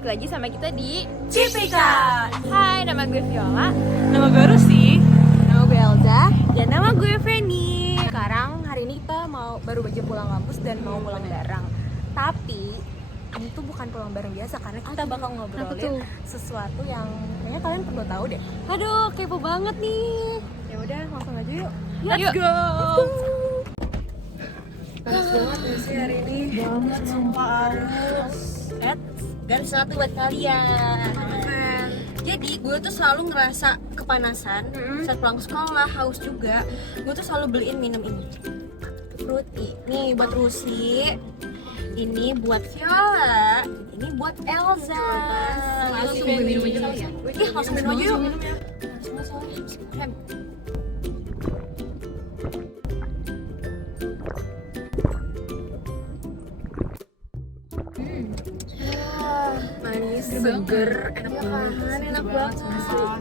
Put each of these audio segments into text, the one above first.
balik lagi sama kita di Cipika. Hai, nama gue Viola. Nama gue Rusi. Nama gue Elza. Dan nama gue Feni. Sekarang hari ini kita baru aja pulang kampus dan mau pulang bareng. Tapi ini tuh bukan pulang bareng biasa karena kita bakal ngobrolin sesuatu yang kayaknya kalian perlu tahu deh. Aduh, kepo banget nih. Ya udah, langsung aja yuk. Let's go. Panas banget gak sih hari ini? Banget, sumpah harus. Dan sesuatu buat kalian. Jadi gue tuh selalu ngerasa kepanasan saat pulang sekolah, haus juga. Gue tuh selalu beliin minum ini, fruity. Nih buat Rusi, ini buat Viola, ini buat Elza. Langsung gue minum aja kali ya? Iya, langsung minum aja yuk. Manis, seger, enak banget, enak banget.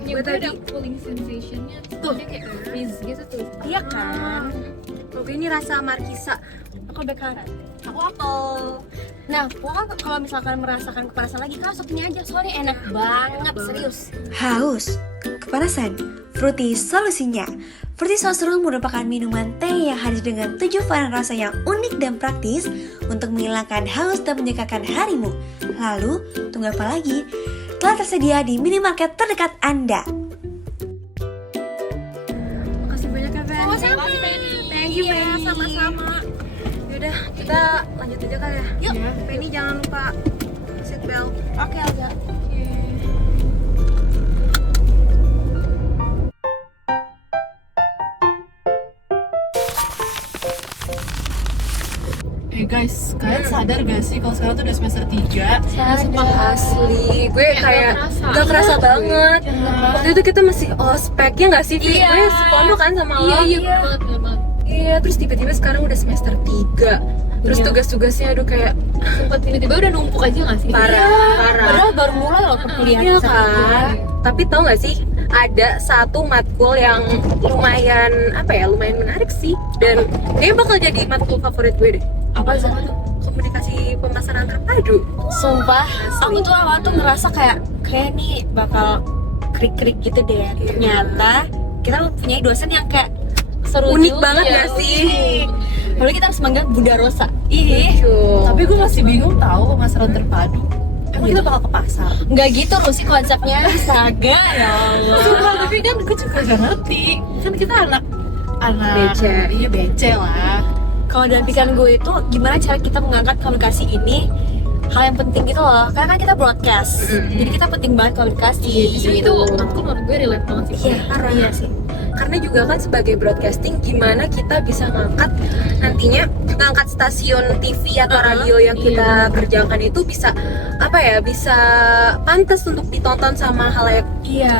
Gue tadi ada cooling sensation-nya tuh kayak freeze gitu tuh. Iya kan? Oke, ini rasa markisa. Aku bekaran. Aku apel. Nah, pokoknya kalau misalkan merasakan kepanasan lagi, kalian ini aja. Soalnya enak banget, serius. Haus, kepanasan, Fruity solusinya. Fruity Sosro merupakan minuman teh yang hadir dengan 7 varian rasa yang unik dan praktis untuk menghilangkan haus dan menyekakan harimu. Lalu, tunggu apa lagi? Telah tersedia di minimarket terdekat Anda. Makasih banyak ya, Fen. Sama-sama. Thank you, Penny. Sama-sama. Yaudah, kita lanjut aja kali ya. Yuk. Penny jangan lupa seat belt. Oke, Alga. Guys, kalian sadar gak sih kalau sekarang tuh udah semester 3? Sumpah asli, gue kayak gak kerasa banget. Waktu itu kita masih ospek, ya gak sih? Iya. Gue sekolah kan sama lo. Iya banget. Iya, terus tiba-tiba sekarang udah semester 3. Terus tugas-tugasnya aduh kayak Sempat tiba-tiba udah numpuk aja nggak sih? parah. Padahal baru mulai loh perkuliahan. Iya kan? Tapi tau gak sih, ada satu matkul yang lumayan menarik sih. Dan kayaknya bakal jadi matkul favorit gue deh. Apa sih? Komunikasi pemasaran terpadu. Sumpah, aku tuh awal tuh ngerasa kayak nih bakal krik-krik gitu deh. Ternyata kita mempunyai dosen yang kayak seru Unik juga. banget gak sih? Lalu kita harus manggil Bunda Rosa. Tapi gue masih bingung tahu pemasaran terpadu. Emang kita bakal ke pasar? Nggak gitu loh sih konsepnya. Astaga ya Allah. Sumpah, tapi kan gue juga gak ngerti. Kan kita anak Bece. Iya, bece lah. Kalau dalam pikiran gue itu gimana cara kita mengangkat komunikasi ini hal yang penting gitu loh. Karena kan kita broadcast. Jadi kita penting banget komunikasi. Justru itu menurut gue relate banget sih. Iya sih. Karena juga kan sebagai broadcasting gimana kita bisa ngangkat stasiun TV atau radio yang kita kerjakan itu bisa bisa pantas untuk ditonton sama halayak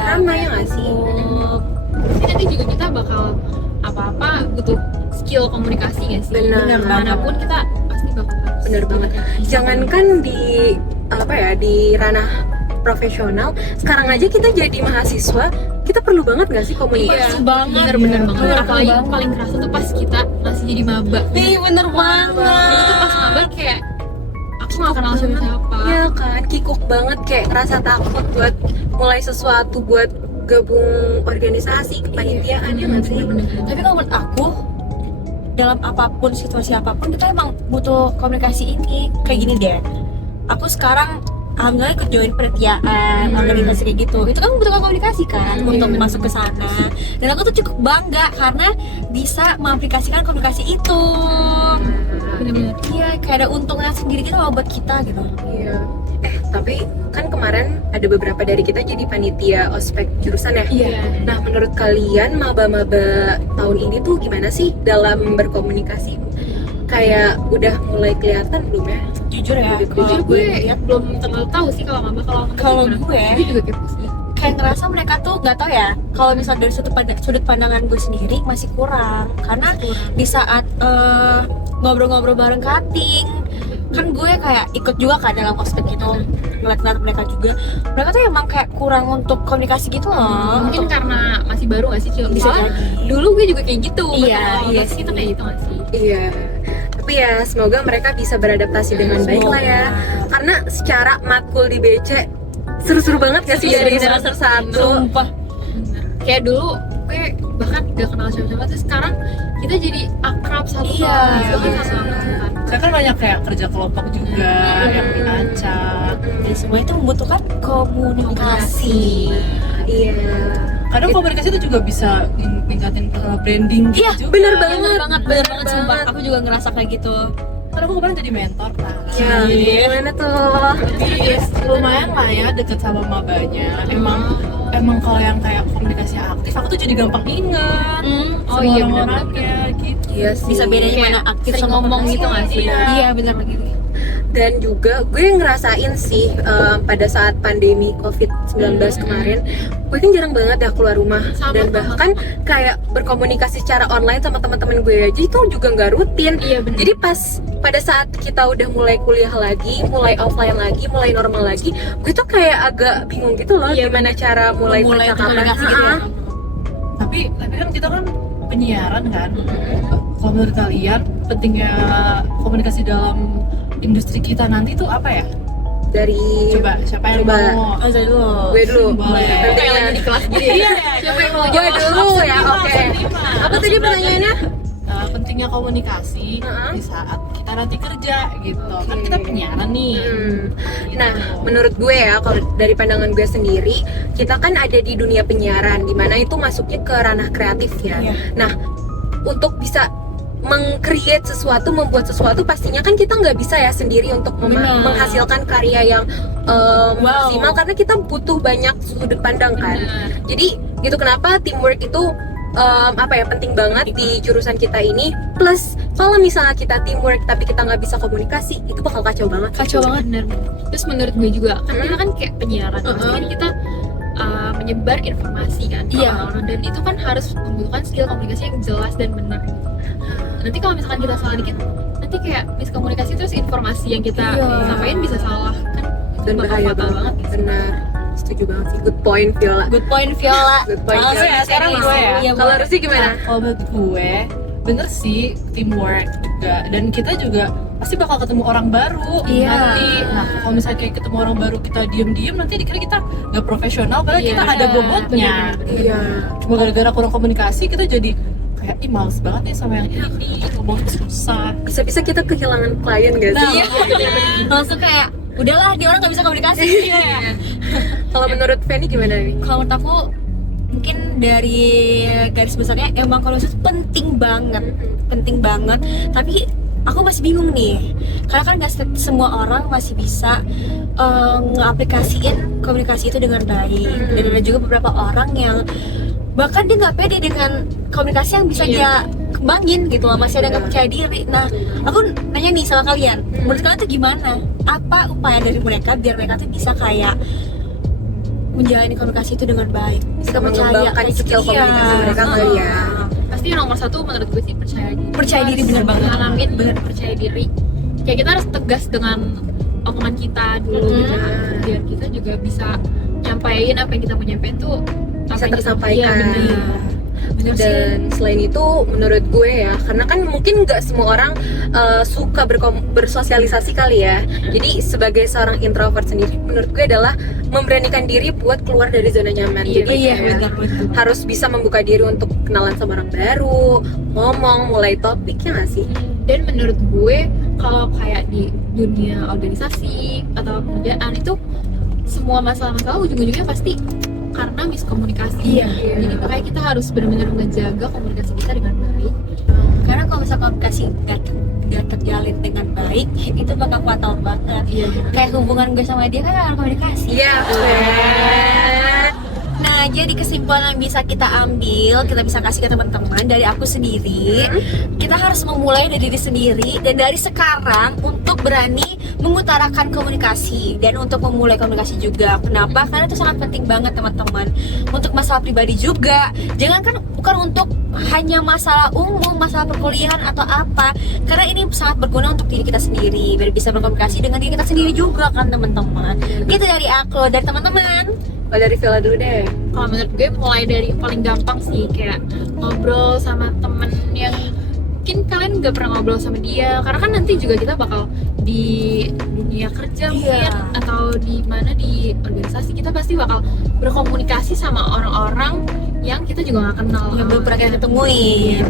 ramai, ya nggak sih? Pasti nanti juga kita bakal apa-apa butuh skill komunikasi nggak sih? Benar. Manapun kita pasti bakal harus. Bener banget. Jangankan di ranah profesional, sekarang aja kita jadi mahasiswa, kita perlu banget nggak sih komunikasi? Bener-bener banget. Apalagi paling kerasa tuh pas kita masih jadi maba. Bener banget. Itu tuh pas maba kayak aku nggak kenal siapa. Iya kan, kikuk banget, kayak rasa takut buat mulai sesuatu, buat gabung organisasi, kepanitiaan, ya nggak sih? Tapi kalau menurut aku dalam apapun situasi apapun kita emang butuh komunikasi ini. Kayak gini deh, aku sekarang alhamdulillah ikut join penelitian organisasi kayak gitu. Itu kan membutuhkan komunikasi kan untuk masuk ke sana. Dan aku tuh cukup bangga karena bisa mengaplikasikan komunikasi itu. Bener-bener. Iya, kayak ada untungnya sendiri gitu loh buat kita gitu. Iya. Tapi kan kemarin ada beberapa dari kita jadi panitia ospek jurusan ya? Iya. Nah, menurut kalian maba-maba tahun ini tuh gimana sih dalam berkomunikasi? Kayak udah mulai kelihatan belum ya? Jujur ya, Jujur gue belum terlalu tahu sih kalau maba kalau gue juga kepo sih. kayak ngerasa mereka tuh nggak tahu ya, kalau misalnya dari sudut pandangan gue sendiri masih kurang karena di saat ngobrol-ngobrol bareng cutting kan gue kayak ikut juga kan dalam ospek itu, ngeliat mereka juga, mereka tuh emang kayak kurang untuk komunikasi gitu loh. Mungkin karena masih baru gak sih Cil? Bisa Soalnya jadi. dulu gue juga kayak gitu. Iya sih, itu kayak gitu gak sih? Iya. Tapi ya semoga mereka bisa beradaptasi dengan baik lah ya. Karena secara matkul di BC seru-seru banget gak sih dari semester 1? Sumpah. Bener. Kayak dulu gue bahkan gak kenal siapa-siapa, terus sekarang kita jadi akrab satu Iya, kelas, bahkan iya. satu angkatan. Saya kan banyak kayak kerja kelompok juga yang diacak. Dan semua itu membutuhkan komunikasi. Iya. Kadang komunikasi itu juga bisa ningkatin branding gitu Iya, juga. bener Bener banget, banget sumpah. Aku juga ngerasa kayak gitu. Karena aku kemarin jadi mentor kan. Ya, gimana tuh? Jadi lumayan lah ya deket sama mabanya. Emang kalau yang kayak komunikasi aktif, aku tuh jadi gampang ingat. Oh sama iya, orang-orangnya gitu. Iya sih. Bisa bedanya Kayak mana aktif sering sama ngomong komunikasi. gitu nggak sih? Iya, benar begitu. Dan juga gue ngerasain sih pada saat pandemi COVID-19 kemarin, gue kan jarang banget ya keluar rumah. Sama, dan bahkan kayak berkomunikasi secara online sama teman-teman gue aja itu juga nggak rutin. Iya, bener. Jadi pas pada saat kita udah mulai kuliah lagi, mulai offline lagi, mulai normal lagi, gue tuh kayak agak bingung gitu loh gimana cara mulai percakapan. komunikasi gitu ya. Tapi kan kita kan penyiaran kan. Kalau menurut kalian pentingnya komunikasi dalam industri kita nanti tuh apa ya? Dari Coba siapa yang Coba. mau? Azal dulu. gue dulu. Boleh. Pentingnya Kayak lagi di kelas gitu ya. Siapa yang mau gue dulu ya, oke. Apa tadi pertanyaannya? Pentingnya komunikasi di saat kita nanti kerja gitu. Kan kita penyiaran nih. Nah, menurut gue ya, kalau dari pandangan gue sendiri, kita kan ada di dunia penyiaran, dimana itu masuknya ke ranah kreatif ya. Iya. Nah, untuk bisa meng-create sesuatu, membuat sesuatu, pastinya kan kita nggak bisa ya sendiri untuk Benar. menghasilkan karya yang maksimal, karena kita butuh banyak sudut pandang kan. Jadi gitu kenapa teamwork itu penting banget di jurusan kita ini. Plus kalau misalnya kita teamwork tapi kita nggak bisa komunikasi, itu bakal kacau banget. Kacau banget. Bener. Terus menurut gue juga kan kita kan kayak penyiaran, pasti kan kita menyebar informasi kan ke Iya. orang-orang, dan itu kan harus membutuhkan skill komunikasi yang jelas dan benar. Nanti kalau misalkan kita salah dikit, nanti kayak miskomunikasi, terus informasi yang kita sampaikan bisa salah kan, itu Dan bakal bahaya fatal banget. banget gitu. Benar, setuju banget sih. Good point, Viola. Good point Viola. Good point, Langsung Viola. ya, sekarang gue ya. Iya, Kalau Rusi gimana? Kalau menurut gue bener sih teamwork juga, dan kita juga pasti bakal ketemu orang baru nanti. Nah kalau misalnya kayak ketemu orang baru kita diem-diem, nanti dikira kita nggak profesional padahal kita ada bobotnya. Iya. Cuma gara-gara kurang komunikasi kita jadi kayak males banget nih sama yang ini, ngomong susah. Bisa-bisa kita kehilangan klien gak Nah, sih? langsung kayak udahlah, dia orang nggak bisa komunikasi. Kalau menurut Fanny gimana nih? Kalau menurut aku mungkin dari garis besarnya emang kalau itu penting banget, tapi aku masih bingung nih, karena kan nggak semua orang masih bisa ngeaplikasiin komunikasi itu dengan baik. Dan ada juga beberapa orang yang bahkan dia nggak pede dengan komunikasi yang bisa dia kembangin gitu loh, masih ada nggak percaya diri. Nah, aku nanya nih sama kalian, menurut kalian tuh gimana? Apa upaya dari mereka biar mereka tuh bisa kayak menjalani komunikasi itu dengan baik, bisa Mengembangkan skill komunikasi mereka kali ya. Pasti yang nomor satu menurut gue sih percaya diri. Bener banget. Ngalamin bener percaya diri. Kayak kita harus tegas dengan omongan kita dulu gitu kan, biar kita juga bisa nyampain apa yang kita mau nyampein tuh Bisa apa yang kita- tersampaikan. Iya, bener. Bener sih. Dan selain itu menurut gue ya, karena kan mungkin nggak semua orang suka bersosialisasi kali ya. Jadi sebagai seorang introvert sendiri, menurut gue adalah memberanikan diri buat keluar dari zona nyaman. Iya, Jadi iya, kayak benar. harus bisa membuka diri untuk kenalan sama orang baru, ngomong, mulai topik, ya nggak sih? Dan menurut gue kalau kayak di dunia organisasi atau pekerjaan itu semua masalah-masalah ujung-ujungnya pasti karena miskomunikasi. Iya. Jadi makanya kita harus benar-benar menjaga komunikasi kita dengan baik. Karena kalau misalnya komunikasi nggak terjalin dengan baik, itu bakal fatal banget. Iya. Kayak hubungan gue sama dia kan karena komunikasi. Iya, bener. Nah, jadi kesimpulan yang bisa kita ambil, kita bisa kasih ke teman-teman dari aku sendiri, kita harus memulai dari diri sendiri dan dari sekarang untuk berani mengutarakan komunikasi dan untuk memulai komunikasi juga. Kenapa? Karena itu sangat penting banget teman-teman. Untuk masalah pribadi juga. Jangan kan bukan untuk hanya masalah umum, masalah perkuliahan atau apa. Karena ini sangat berguna untuk diri kita sendiri, biar bisa berkomunikasi dengan diri kita sendiri juga kan teman-teman. Itu dari aku, dari teman-teman. Oh, dari Viola dulu deh. Kalau menurut gue mulai dari paling gampang sih, kayak ngobrol sama temen yang mungkin kalian nggak pernah ngobrol sama dia, karena kan nanti juga kita bakal di dunia kerja mungkin di mana di organisasi kita pasti bakal berkomunikasi sama orang-orang yang kita juga nggak kenal, Yang belum pernah kita ketemuin.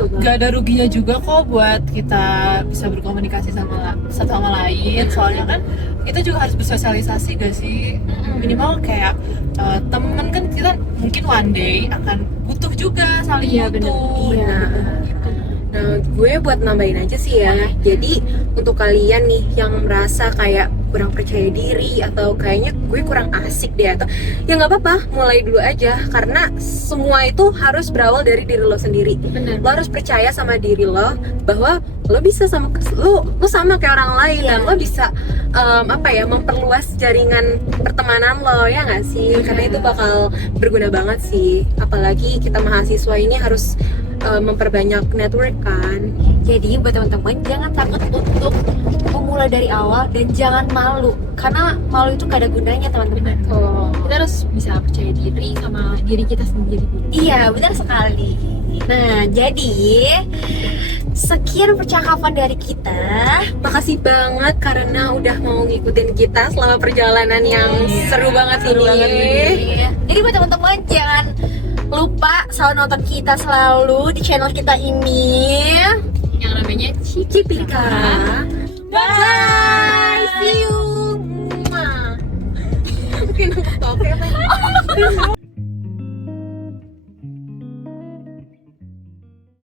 Gak ada ruginya juga kok buat kita bisa berkomunikasi sama satu sama lain, soalnya kan kita juga harus bersosialisasi gak sih, minimal kayak temen kan kita mungkin one day akan butuh juga saling butuh. Nah, gue buat nambahin aja sih ya. Jadi untuk kalian nih yang merasa kayak kurang percaya diri atau kayaknya gue kurang asik deh atau ya nggak apa-apa, mulai dulu aja karena semua itu harus berawal dari diri lo sendiri. Bener. Lo harus percaya sama diri lo bahwa lo bisa sama lo sama kayak orang lain dan lo bisa memperluas jaringan pertemanan lo, ya nggak sih? Karena itu bakal berguna banget sih. Apalagi kita mahasiswa ini harus memperbanyak network kan. Jadi buat teman-teman jangan takut untuk memulai dari awal dan jangan malu, karena malu itu gak ada gunanya teman-teman. Kita harus bisa percaya diri sama diri kita sendiri. Iya, benar sekali. Nah, jadi sekian percakapan dari kita. Makasih banget karena udah mau ngikutin kita selama perjalanan yang seru banget ini. Jadi buat teman-teman jangan lupa selalu nonton kita selalu di channel kita ini. Yang namanya Cipika. Bye.